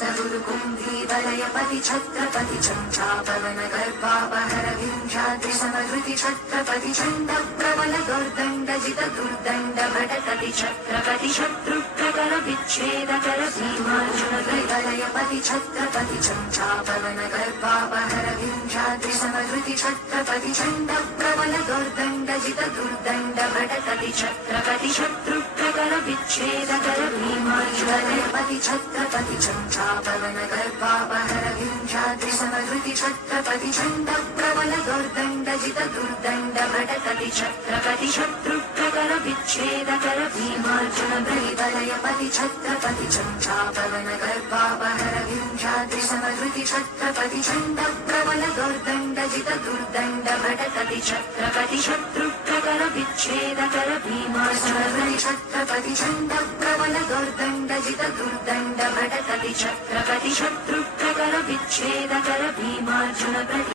गुरुकुम्भीवलयपति छत्रपति चञ्चापवन गर्भापहर विंध्याद्रि समधृति छत्रपति चण्ड प्रबल दुर्दण्डजित दुर्दण्ड भटकति छत्रपति शत्रुप्रकर विच्छेदकर भीमार्जुन वलयपति छत्रपति चञ्चापवन गर्भापहर विंध्याद्रि समधृति छत्रपति चण्ड प्रबल दुर्दण्डजित दुर्दण्ड भटकति छत्रपति शत्रुप्रकर विच्छेदकर भीमार्जुन वलयपति छत्रपति चञ्चापवन गर्भापहर विंध्याद्रि समधृति छत्रपति चण्ड प्रबल दुर्दण्डजित दुर्दण्ड भटकति छत्रपति शत्रुप्रकर विच्छेदकर भीमार्जुन वलयपति छत्रपति चञ्चापवन गर्भापहर विंध्याद्रि समधृति छत्रपति चण्ड प्रबल दुर्दण्डजित दुर्दण्ड भटकति छत्रपति शत्रुप्रकर विच्छेदकर भीमार्जुन छत्रपति चण्ड प्रबल दुर्दण्डजित दुर्दण्ड भटकति छत्रपति शत्रुप्रकर विच्छेदकर भीमार्जुन